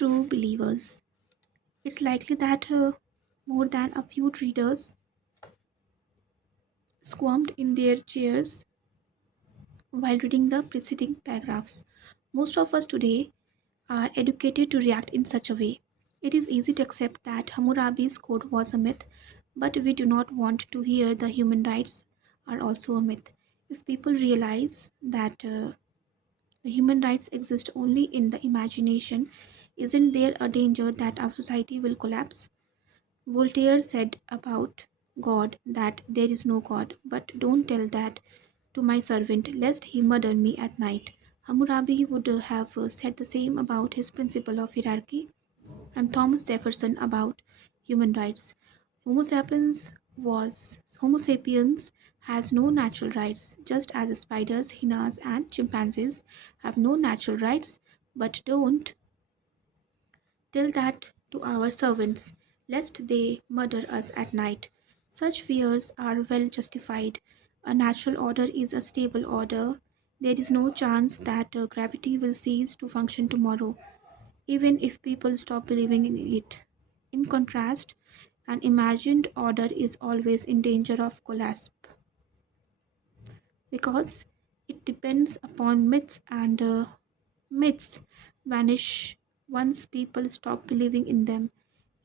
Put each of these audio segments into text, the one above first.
true believers. It's likely that more than a few readers squirmed in their chairs while reading the preceding paragraphs. Most of us today are educated to react in such a way. It is easy to accept that Hammurabi's code was a myth, but we do not want to hear the human rights are also a myth. If people realize that the human rights exist only in the imagination, isn't there a danger that our society will collapse? Voltaire said about God that there is no God, but don't tell that to my servant, lest he murder me at night. Hammurabi would have said the same about his principle of hierarchy, and Thomas Jefferson about human rights. Homo sapiens has no natural rights, just as spiders, hyenas, and chimpanzees have no natural rights, but don't tell that to our servants, lest they murder us at night. Such fears are well justified. A natural order is a stable order. There is no chance that gravity will cease to function tomorrow, even if people stop believing in it. In contrast, an imagined order is always in danger of collapse because it depends upon myths, and myths vanish once people stop believing in them.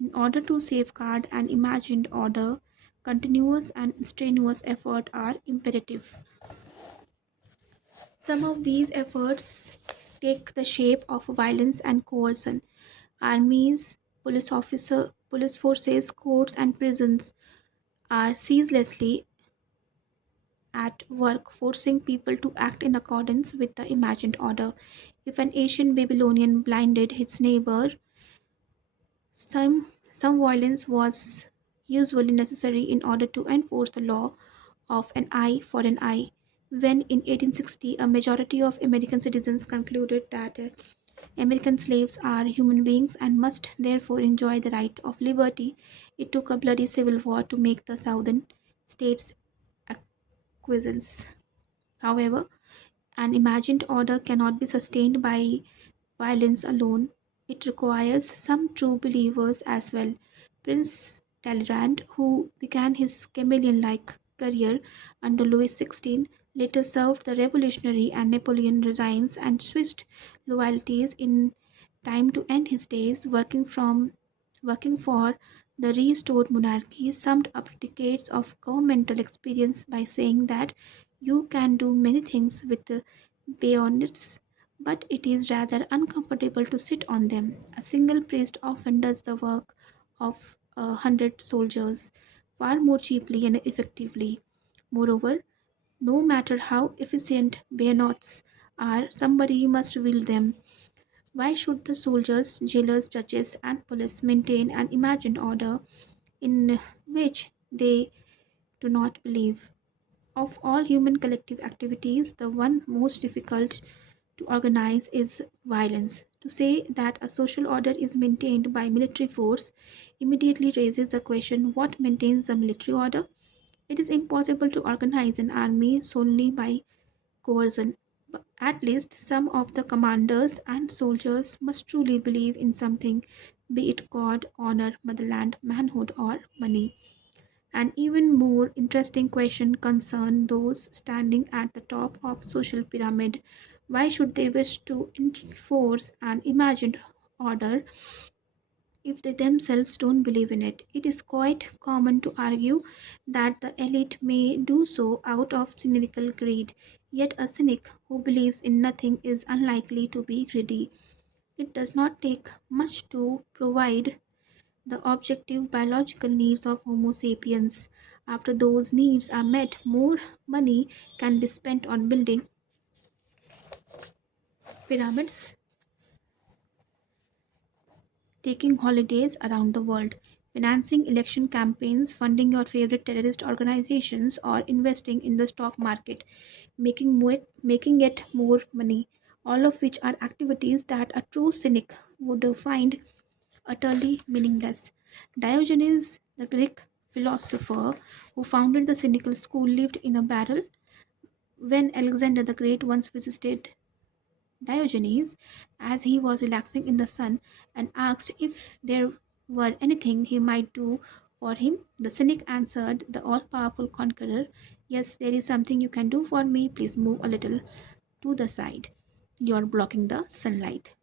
In order to safeguard an imagined order, continuous and strenuous effort are imperative. Some of these efforts take the shape of violence and coercion. Armies, police forces, courts, and prisons are ceaselessly at work forcing people to act in accordance with the imagined order. If an ancient Babylonian blinded his neighbor, some violence was usually necessary in order to enforce the law of an eye for an eye. When in 1860 a majority of American citizens concluded that American slaves are human beings and must therefore enjoy the right of liberty, it took a bloody civil war to make the southern states acquiescence. However, an imagined order cannot be sustained by violence alone. It requires some true believers as well. Prince Talleyrand, who began his chameleon like career under Louis XVI, later served the revolutionary and Napoleon regimes and switched loyalties in time to end his days working for the restored monarchy, summed up decades of governmental experience by saying that you can do many things with the bayonets, but it is rather uncomfortable to sit on them. A single priest often does the work of 100 soldiers far more cheaply and effectively. Moreover, no matter how efficient bayonets are, somebody must wield them. Why should the soldiers, jailers, judges, and police maintain an imagined order in which they do not believe? Of all human collective activities, the one most difficult to organize is violence. To say that a social order is maintained by military force immediately raises the question, what maintains the military order? It is impossible to organize an army solely by coercion. But at least some of the commanders and soldiers must truly believe in something, be it God, honor, motherland, manhood, or money. An even more interesting question concerns those standing at the top of social pyramid. Why should they wish to enforce an imagined order if they themselves don't believe in it? It is quite common to argue that the elite may do so out of cynical greed, yet a cynic who believes in nothing is unlikely to be greedy. It does not take much to provide the objective biological needs of Homo sapiens. After those needs are met, more money can be spent on building pyramids, taking holidays around the world, financing election campaigns, funding your favorite terrorist organizations, or investing in the stock market, making it more money. All of which are activities that a true cynic would find utterly meaningless. Diogenes, the Greek philosopher who founded the cynical school, lived in a barrel when Alexander the Great once visited. Diogenes as he was relaxing in the sun and asked if there were anything he might do for him. The cynic answered, the all powerful conqueror, yes, there is something you can do for me. Please move a little to the side. You are blocking the sunlight.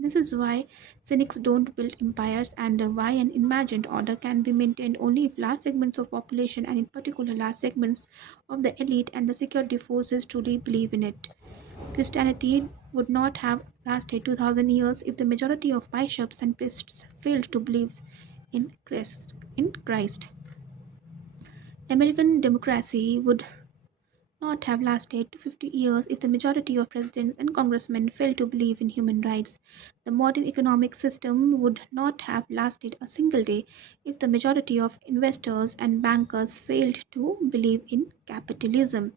This is why cynics don't build empires and why an imagined order can be maintained only if large segments of population and in particular large segments of the elite and the security forces truly believe in it. Christianity would not have lasted 2000 years if the majority of bishops and priests failed to believe in Christ. American democracy would not have lasted 50 years if the majority of presidents and congressmen failed to believe in human rights. The modern economic system would not have lasted a single day if the majority of investors and bankers failed to believe in capitalism.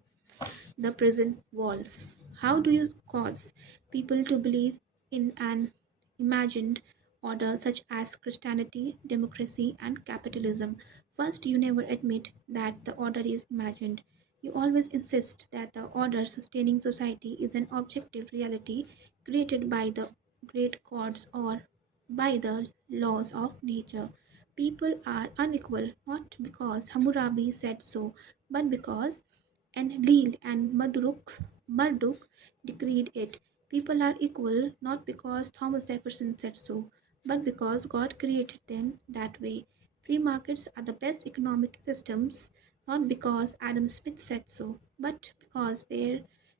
The prison walls. How do you cause people to believe in an imagined order such as Christianity, democracy, and capitalism? First, you never admit that the order is imagined. You always insist that the order sustaining society is an objective reality created by the great gods or by the laws of nature. People are unequal not because Hammurabi said so, but because Enlil and Marduk decreed it. People are equal not because Thomas Jefferson said so, but because God created them that way. Free markets are the best economic systems not because Adam Smith said so, but because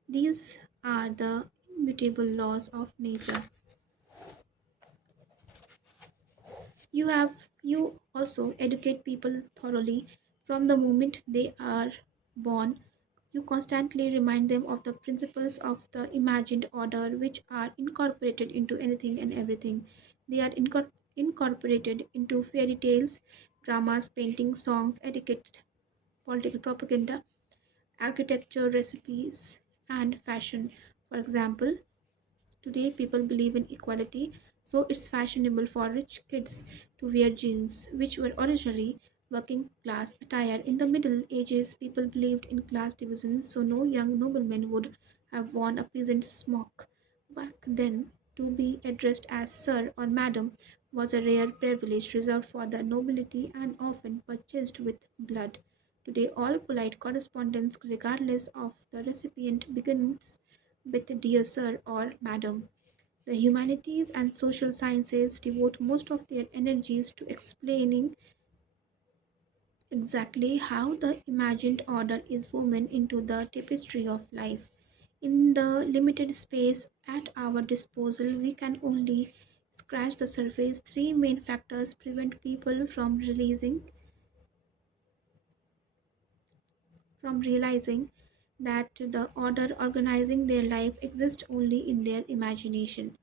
these are the immutable laws of nature. You also educate people thoroughly from the moment they are born. You constantly remind them of the principles of the imagined order, which are incorporated into anything and everything. They are incorporated into fairy tales, dramas, paintings, songs, etiquette, political propaganda, architecture, recipes, and fashion. For example, today, people believe in equality, so it's fashionable for rich kids to wear jeans, which were originally working class attire. In the Middle Ages, people believed in class divisions, so no young nobleman would have worn a peasant's smock. Back then, to be addressed as sir or madam was a rare privilege reserved for the nobility and often purchased with blood. Today, all polite correspondence, regardless of the recipient, begins with dear sir or madam. The humanities and social sciences devote most of their energies to explaining exactly how the imagined order is woven into the tapestry of life. In the limited space at our disposal, we can only scratch the surface. Three main factors prevent people from realizing that the order organizing their life exists only in their imagination.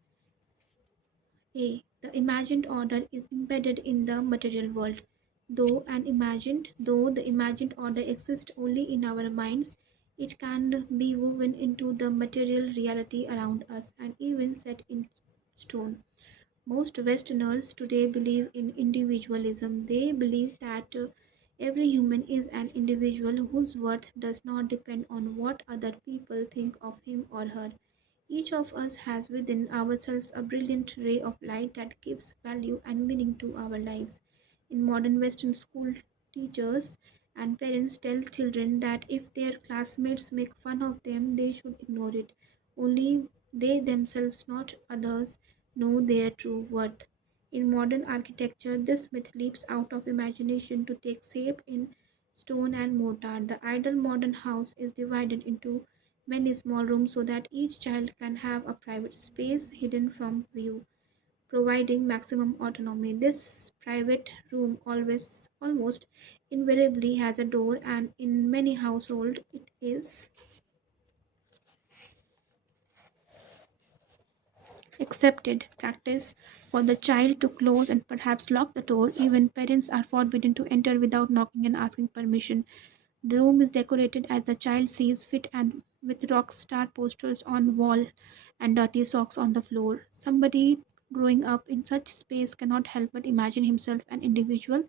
A. The imagined order is embedded in the material world. Though the imagined order exists only in our minds, it can be woven into the material reality around us and even set in stone. Most Westerners today believe in individualism. They believe that every human is an individual whose worth does not depend on what other people think of him or her. Each of us has within ourselves a brilliant ray of light that gives value and meaning to our lives. In modern Western school, teachers and parents tell children that if their classmates make fun of them, they should ignore it. Only they themselves, not others, know their true worth. In modern architecture, this myth leaps out of imagination to take shape in stone and mortar. The ideal modern house is divided into many small rooms so that each child can have a private space hidden from view, providing maximum autonomy. This private room always almost invariably has a door, and in many households it is accepted practice for the child to close and perhaps lock the door. Even parents are forbidden to enter without knocking and asking permission. The room is decorated as the child sees fit and with rock star posters on wall and dirty socks on the floor. Somebody growing up in such space cannot help but imagine himself an individual,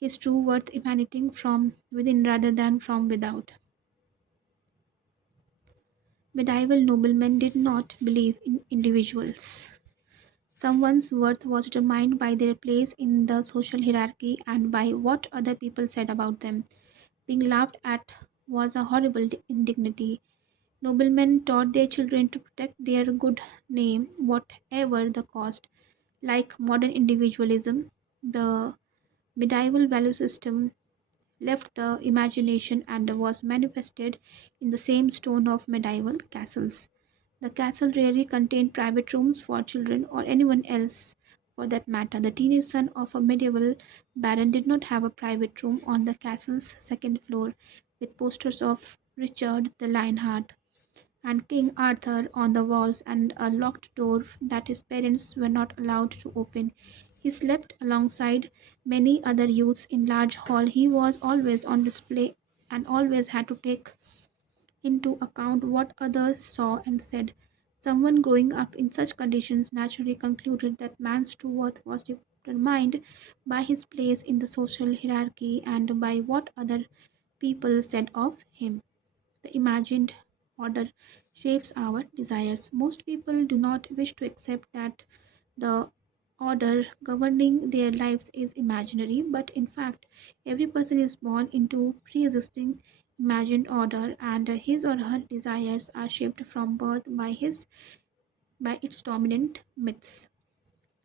his true worth emanating from within rather than from without. Medieval noblemen did not believe in individuals. Someone's worth was determined by their place in the social hierarchy and by what other people said about them. Being laughed at was a horrible indignity. Noblemen taught their children to protect their good name, whatever the cost. Like modern individualism, the medieval value system left the imagination and was manifested in the same stone of medieval castles. The castle rarely contained private rooms for children or anyone else for that matter. The teenage son of a medieval baron did not have a private room on the castle's second floor with posters of Richard the Lionheart and King Arthur on the walls and a locked door that his parents were not allowed to open. He slept alongside many other youths in large hall. He was always on display and always had to take into account what others saw and said. Someone growing up in such conditions naturally concluded that man's true worth was determined by his place in the social hierarchy and by what other people said of him. The imagined order shapes our desires. Most people do not wish to accept that the order governing their lives is imaginary, but in fact, every person is born into pre existing imagined order, and his or her desires are shaped from birth by its dominant myths.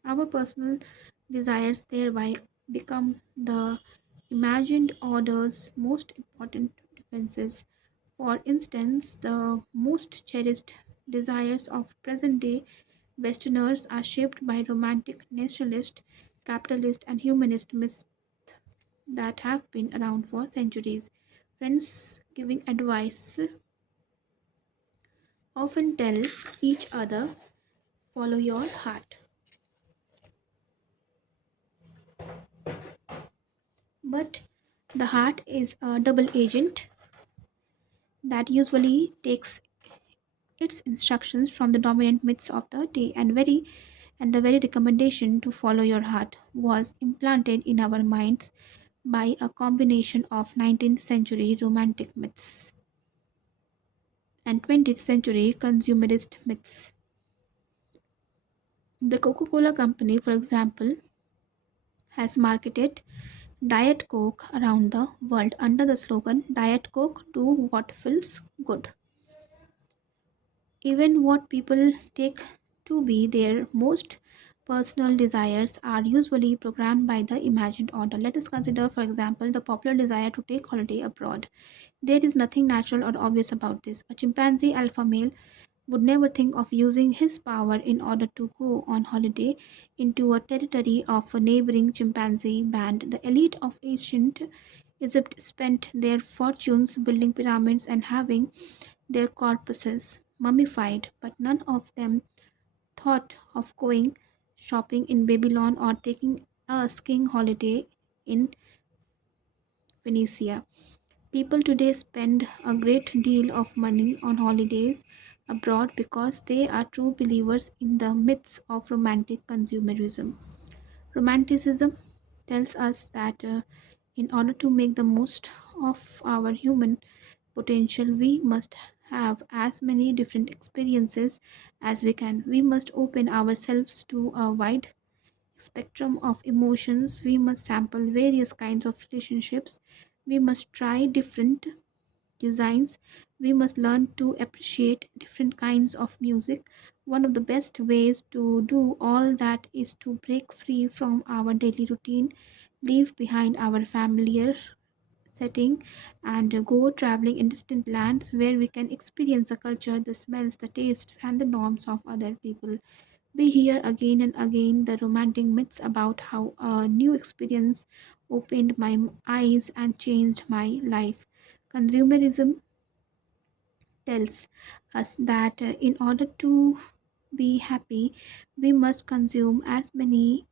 Our personal desires thereby become the imagined order's most important defenses. For instance, the most cherished desires of present day Westerners are shaped by romantic, nationalist, capitalist, and humanist myths that have been around for centuries. Friends giving advice often tell each other, follow your heart. But the heart is a double agent that usually takes its instructions from the dominant myths of the day and the very recommendation to follow your heart was implanted in our minds by a combination of 19th century romantic myths and 20th century consumerist myths. The Coca-Cola company, for example, has marketed Diet Coke around the world under the slogan Diet Coke, do what feels good. Even what people take to be their most personal desires are usually programmed by the imagined order. Let us consider, for example, the popular desire to take holiday abroad. There is nothing natural or obvious about this. A chimpanzee alpha male would never think of using his power in order to go on holiday into a territory of a neighboring chimpanzee band. The elite of ancient Egypt spent their fortunes building pyramids and having their corpses mummified, but none of them thought of going shopping in Babylon or taking a skiing holiday in Phoenicia. People today spend a great deal of money on holidays abroad because they are true believers in the myths of romantic consumerism. Romanticism tells us that in order to make the most of our human potential, we must have as many different experiences as we can. We must open ourselves to a wide spectrum of emotions. We must sample various kinds of relationships. We must try different cuisines. We must learn to appreciate different kinds of music. One of the best ways to do all that is to break free from our daily routine, leave behind our familiar setting, and go traveling in distant lands where we can experience the culture, the smells, the tastes, and the norms of other people. We hear again and again the romantic myths about how a new experience opened my eyes and changed my life. Consumerism tells us that in order to be happy, we must consume as many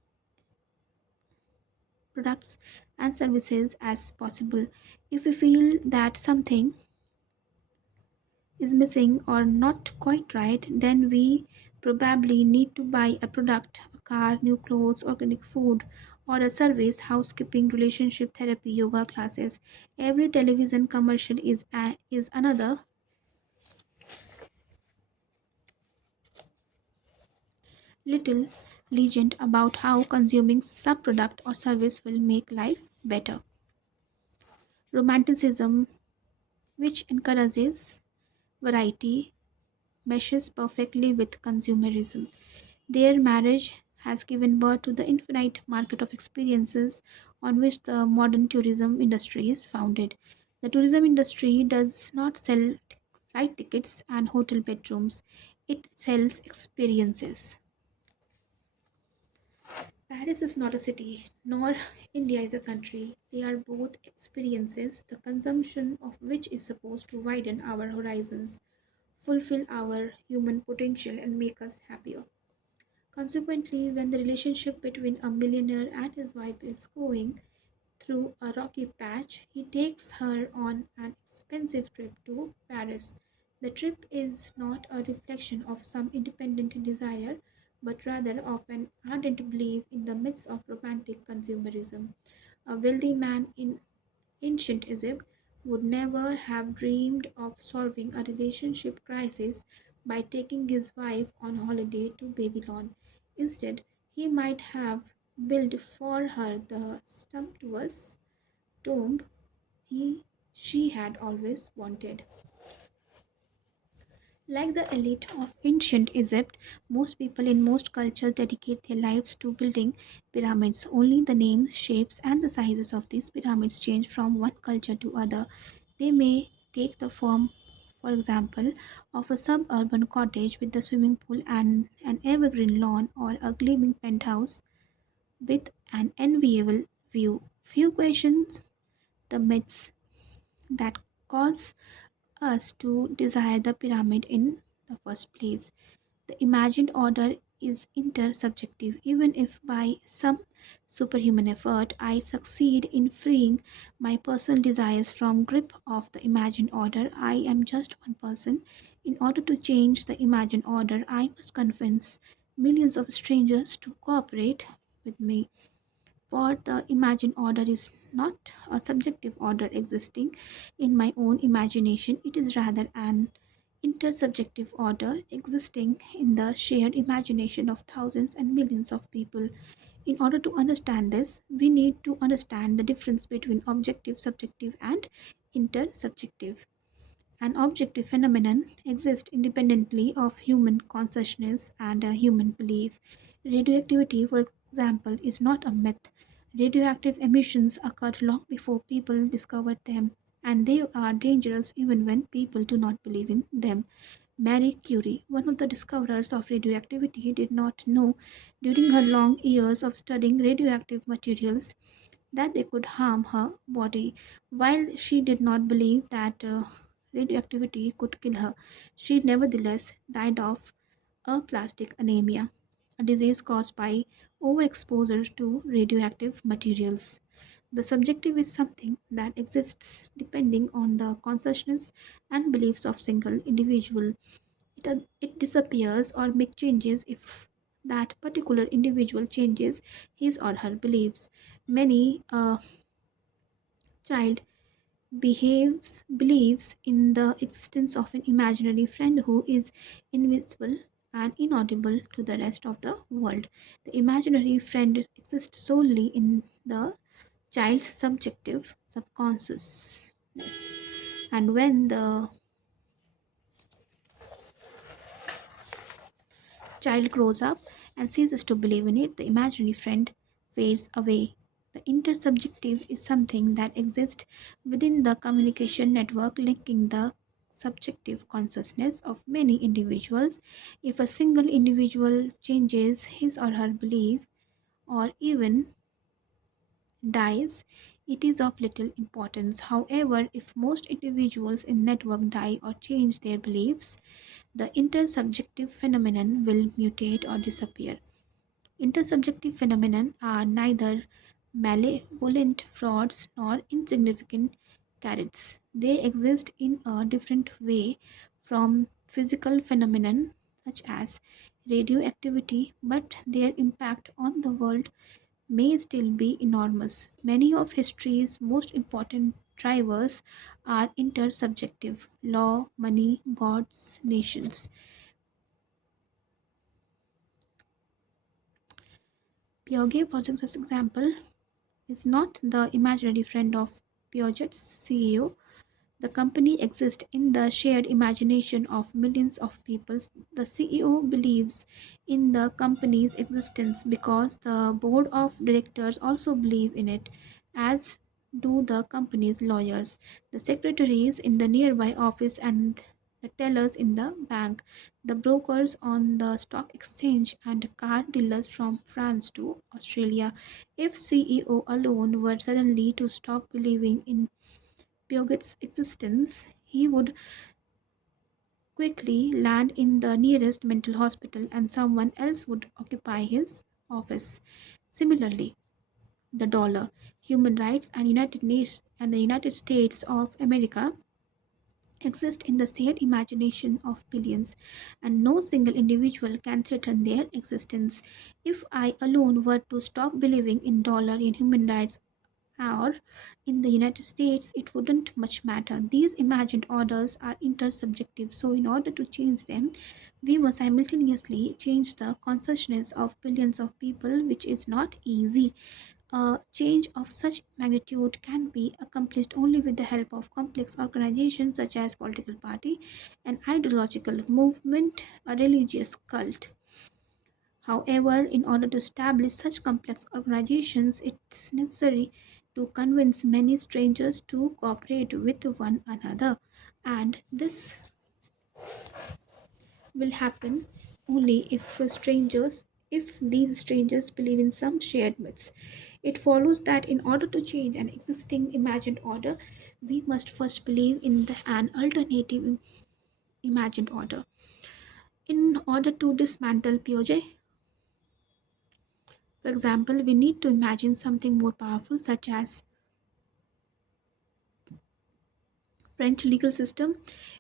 products and services as possible. If we feel that something is missing or not quite right, then we probably need to buy a product, a car, new clothes, organic food, or a service, housekeeping, relationship therapy, yoga classes. Every television commercial is another little legend about how consuming some product or service will make life better. Romanticism, which encourages variety, meshes perfectly with consumerism. Their marriage has given birth to the infinite market of experiences on which the modern tourism industry is founded. The tourism industry does not sell flight tickets and hotel bedrooms, it sells experiences. Paris is not a city, nor India is a country. They are both experiences, the consumption of which is supposed to widen our horizons, fulfill our human potential, and make us happier. Consequently, when the relationship between a millionaire and his wife is going through a rocky patch, he takes her on an expensive trip to Paris. The trip is not a reflection of some independent desire, but rather of an ardent belief in the midst of romantic consumerism. A wealthy man in ancient Egypt would never have dreamed of solving a relationship crisis by taking his wife on holiday to Babylon. Instead, he might have built for her the sumptuous tomb he she had always wanted. Like the elite of ancient Egypt, most people in most cultures dedicate their lives to building pyramids. Only the names, shapes, and the sizes of these pyramids change from one culture to other. They may take the form, for example, of a suburban cottage with a swimming pool and an evergreen lawn, or a gleaming penthouse with an enviable view. Few questions the myths that cause us to desire the pyramid in the first place. The imagined order is intersubjective. Even if by some superhuman effort I succeed in freeing my personal desires from grip of the imagined order, I am just one person. In order to change the imagined order, I must convince millions of strangers to cooperate with me. For the imagined order is not a subjective order existing in my own imagination, it is rather an intersubjective order existing in the shared imagination of thousands and millions of people. In order to understand this, we need to understand the difference between objective, subjective, and intersubjective. An objective phenomenon exists independently of human consciousness and human belief. Radioactivity, for example, is not a myth. Radioactive emissions occurred long before people discovered them, and they are dangerous even when people do not believe in them. Marie Curie, one of the discoverers of radioactivity, did not know during her long years of studying radioactive materials that they could harm her body. While she did not believe that radioactivity could kill her, she nevertheless died of aplastic anemia, a disease caused by overexposure to radioactive materials. The subjective is something that exists depending on the consciousness and beliefs of single individual. It disappears or make changes if that particular individual changes his or her beliefs. Many child believes in the existence of an imaginary friend who is invisible and inaudible to the rest of the world. The imaginary friend exists solely in the child's subjective subconsciousness. And when the child grows up and ceases to believe in it, the imaginary friend fades away. The intersubjective is something that exists within the communication network linking the subjective consciousness of many individuals. If a single individual changes his or her belief or even dies, it is of little importance. However, if most individuals in network die or change their beliefs, the intersubjective phenomenon will mutate or disappear. Intersubjective phenomena are neither malevolent frauds nor insignificant carrots. They exist in a different way from physical phenomena such as radioactivity, but their impact on the world may still be enormous. Many of history's most important drivers are intersubjective: law, money, gods, nations. Piaget, for this example, is not the imaginary friend of Piaget's CEO. The company exists in the shared imagination of millions of people. The CEO believes in the company's existence because the board of directors also believe in it, as do the company's lawyers, the secretaries in the nearby office, and the tellers in the bank, the brokers on the stock exchange, and car dealers from France to Australia. If CEO alone were suddenly to stop believing in Puget's existence, he would quickly land in the nearest mental hospital and someone else would occupy his office. Similarly, the dollar, human rights, and the United States of America exist in the shared imagination of billions, and no single individual can threaten their existence. If I alone were to stop believing in dollar, in human rights, or in the United States, it wouldn't much matter. These imagined orders are intersubjective, so in order to change them, we must simultaneously change the consciousness of billions of people, which is not easy. A change of such magnitude can be accomplished only with the help of complex organizations such as political party, an ideological movement, a religious cult. However, in order to establish such complex organizations, it's necessary to convince many strangers to cooperate with one another. And this will happen only if these strangers believe in some shared myths. It follows that in order to change an existing imagined order, we must first believe in an alternative imagined order. In order to dismantle Piaget, for example, we need to imagine something more powerful, such as French legal system.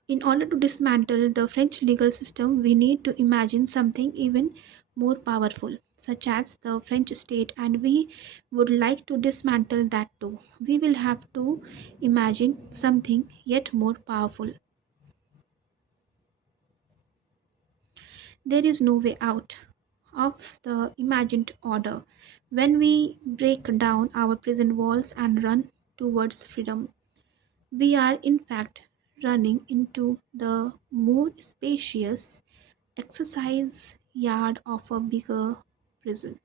In order to dismantle the French legal system, we need to imagine something even more powerful, such as the French state, and we would like to dismantle that too. We will have to imagine something yet more powerful. There is no way out of the imagined order when we break down our prison walls and run towards freedom. We are, in fact, running into the more spacious exercise yard of a bigger prison.